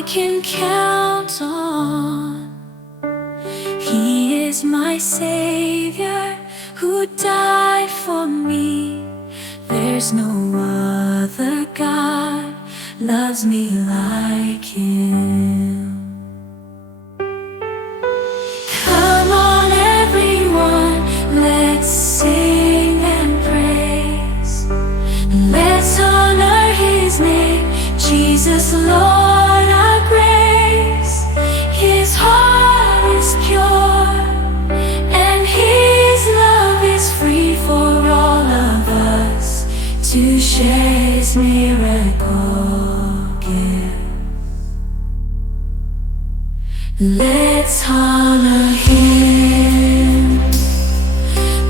I can count on. He is my Savior who died for me. There's no other God loves me like Him. Come on everyone, let's sing and praise. Let's honor His name, Jesus Lord our grace. His heart is pure and His love is free for all of us to share His miracle gift. Let's honor Him,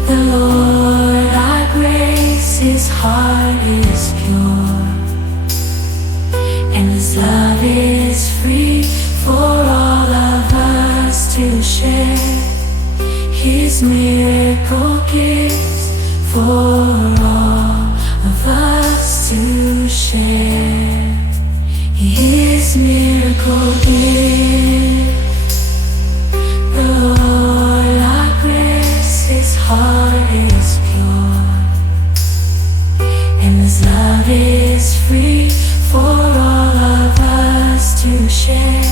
the Lord our grace. His heart is pure and His love is free for all of us to share His miracle gifts, for all of us to share His miracle gift. The Lord our grace, His heart is pure and His love is free for all of us to share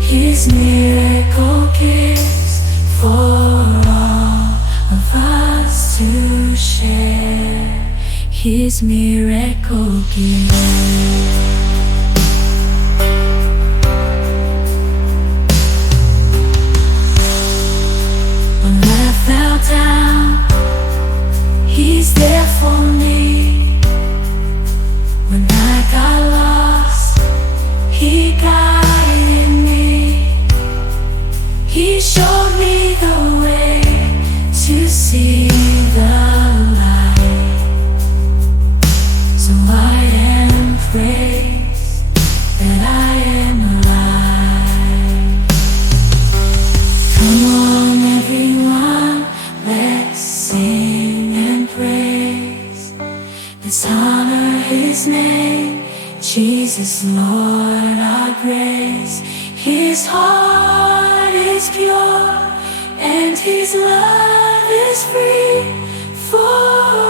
His miracle gifts, for all of us to share His miracle gifts. He's there for me. When I got lost, He guided me. He showed me the way to see the light. So I am praised that I am alive. Come on everyone, let's sing and praise. Let's honor His name, Jesus Lord our grace. His heart is pure and His love is free for